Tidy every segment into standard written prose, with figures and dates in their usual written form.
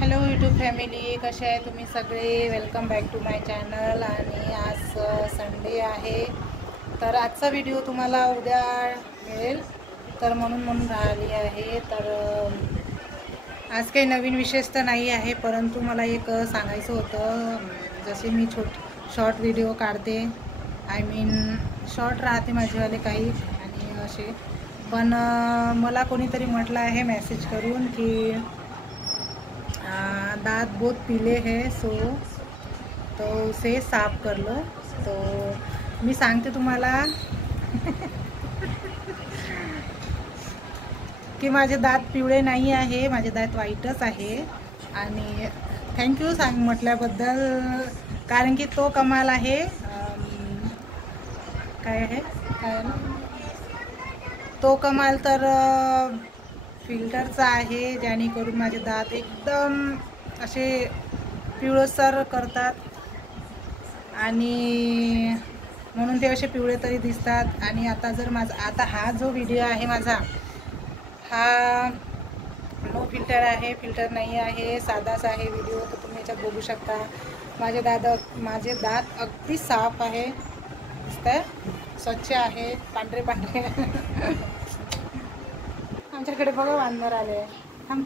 Hello YouTube family, कसे आहे तुम्ही सगळे? Welcome back to my channel. आणि आज संडे आहे, तर आजचा व्हिडिओ तुम्हाला उद्या मिळेल, तर म्हणून राहिली आहे. तर आज काही नवीन विशेष तर नाही आहे, परंतु मला एक सांगायचं होतं. जसे मी शॉर्ट व्हिडिओ काढते, आय मीन शॉर्ट राहते माझेवाले काही आणि असे, पण मला कोणीतरी म्हटलं आहे मेसेज करून की दांत बहुत पीले हैं, तो उसे साफ कर लो. तो मी सांगते तुम्हाला की माझे दात पिवळे नाही आहे, माझे दात वाईटच आहे. आणि थँक्यू म्हटल्याबद्दल, कारण की तो कमाल आहे. काय ना तो कमाल तर फिल्टरचा आहे, जेणेकरून माझे दात एकदम असे पिवळसर करतात आणि म्हणून ते असे पिवळे तरी दिसतात. आणि आता हा जो व्हिडिओ आहे माझा, हा नो फिल्टर आहे, फिल्टर नाही आहे, साधाच आहे व्हिडिओ. तर तुम्ही याच्यात बघू शकता माझे दात अगदी साफ आहे, दिसतंय, स्वच्छ आहे, पांढरे आमच्याकडे बघा वांदर आले. थांब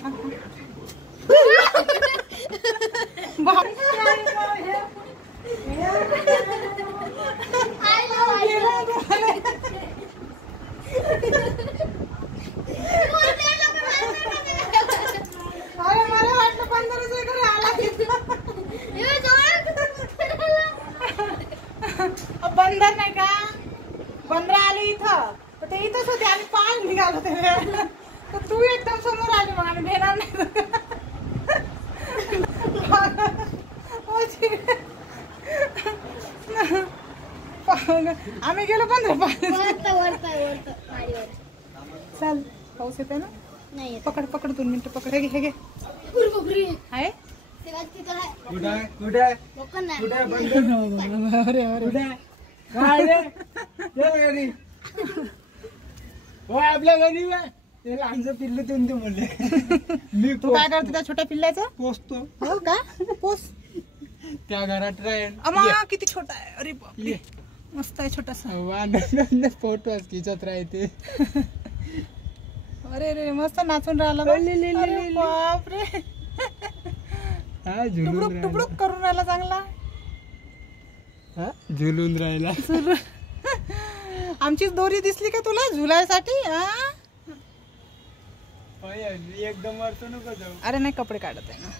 अरे मला वाटलं बंदरच वगैरे आला. बंदर नाही का, बंदर आले इथं, तर ते इथंच होते, आम्ही पाल निघालो ते, तर तू एकदम समोर आली, मग आम्ही भेटणार नाही. आम्ही गेलो चल, पाऊस येते ना. नाही, पकड 2 मिनिटं पकड. हे घे आहे. आपल्या घरी लहानचं पिल्लू ते म्हणले. मी तू काय करते त्या छोट्या पिल्ल्याचं? पोचतो. हो का? पोस त्या घरात राहील. अमा किती छोटा आहे. अरे बापरे, मस्त आहे छोटासा. फोटो खिचत राहते. अरे रे, मस्त नाचून राहिला. बापरे, टुबडुक करून राहिला चांगला. झुलून राहिला. आमचीच दोरी दिसली का तुला झुलायसाठी? एकदम वरतो नको जाऊ. अरे नाही, कपडे काढत आहे ना.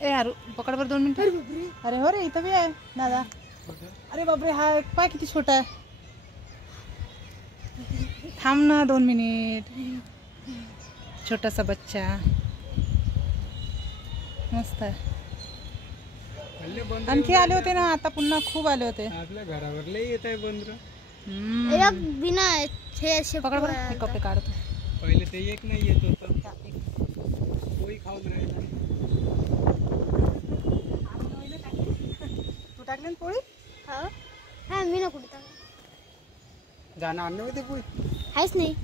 ए यार, पकड बर 2 मिनिटं. अरे हो रे, इथं बी आहे दादा. अरे बापरे, हा एक पाय किती छोटा आहे. थांब ना 2 मिनिट. छोटासा बच्चा मस्त आहे. आणखी आले होते ना, आता पुन्हा खूप आले होते. आपल्या घरावर लई येत आहे बंदर. बिना पकड बरं, कपडे काढतो. पहिले ते एक नाही येत होतं, पोळी खाऊन राहिला. तू टाकली ना पोळी? हा, मी ना कुठे जाणार नव्हते पोळी. आहेच नाही.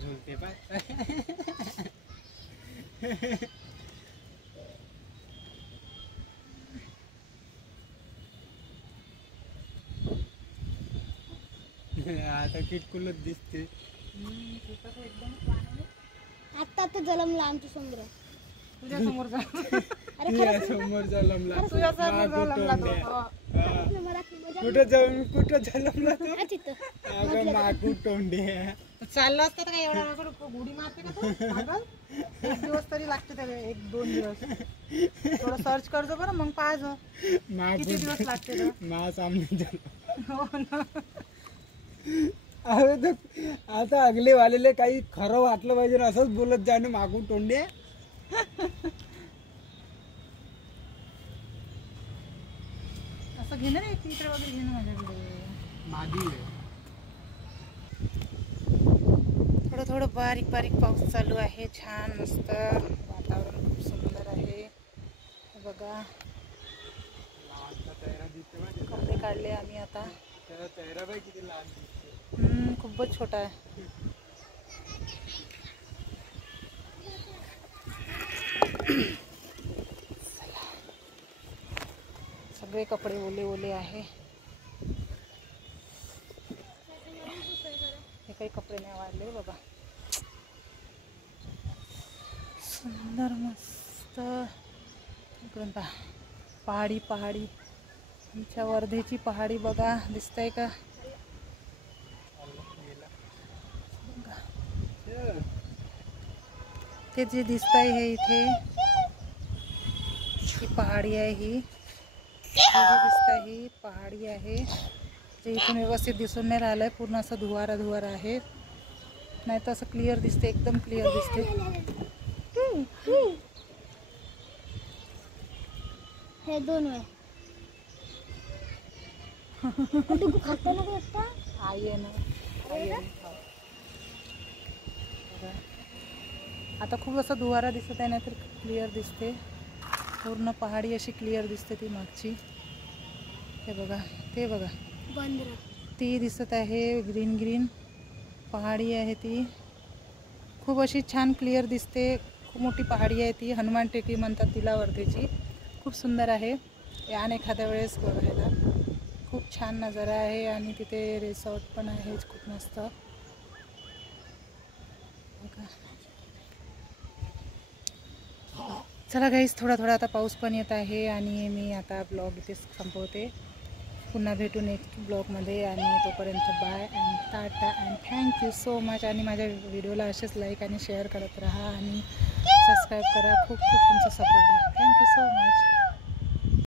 झुलते पाय. आता किटकुलच दिसते. आता जलमला आमच्या समोर. तुझ्या समोर समोर जलमला. तुझ्या समोर जलमला. कुठं जाऊन कुठं जलमला तो? मागू तोंडे चाललं असतं तर काय एवढा गुढी मारते का तू? 1 दिवस तरी लागते त्याला, 1-2 दिवस. थोडं सर्च करतो बरं, मग पाहायचं किती दिवस लागते. मा सामने हो ना. आता अगले वालेले काही खरं वाटलं पाहिजे, असंच बोलत जाणं मागून तोंडे. असं घेणं रे, चित्र वगैरे घेणं माझ्याकडे. मादी थोडं बारीक पाऊस चालू आहे. छान मस्त वातावरण, खूप सुंदर आहे. बघा काढले आम्ही आता. त्याचा चेहरा बाई किती लहान दिसतो. खूपच छोटा आहे. सगळे कपडे ओले ओले आहे. हे काही कपडे नाही वाढले बाबा. सुंदर मस्त इकडून पहाडी पहाडी. आमच्या वर्धेची पहाडी बघा, दिसतंय का? ते जे दिसतंय हे इथे ही पहाडी आहे. ही दिसतंय ही पहाडी आहे. जे इथून व्यवस्थित दिसून नाही राहिलंय, पूर्ण असं धुवारा धुवारा आहे. नाही तर असं क्लिअर दिसते, एकदम क्लिअर दिसते. हे दोन वेळ आई आहे ना, आई आहे. आता खूप असं धुवारा दिसत आहे, नाहीतर क्लिअर दिसते. पूर्ण पहाडी अशी क्लिअर दिसते ती मागची. हे बघा, ते बघा, बंदर ती दिसत आहे ग्रीन ग्रीन पहाडी आहे. ती खूप अशी छान क्लिअर दिसते. खूप मोठी पहाडी आहे ती. हनुमान टेकडी म्हणतात तिला वर्धेची. खूप सुंदर आहे. यान एखाद्या वेळेस बघायला. खूप छान नजारा आहे आणि तिथे रिसॉर्ट पण आहे खूप मस्त. चला गाईस, थोडा थोडा आता पाऊस पण येत आहे आणि मी आता ब्लॉग इथेच संपवते. पुन्हा भेटू नेक्स्ट ब्लॉगमध्ये आणि तोपर्यंत bye and tata and thank you so much. आणि माझ्या व्हिडिओला असेच लाईक आणि शेअर करत राहा आणि सबस्क्राईब करा. खूप खूप तुमचा सपोर्ट आहे. Thank you so much.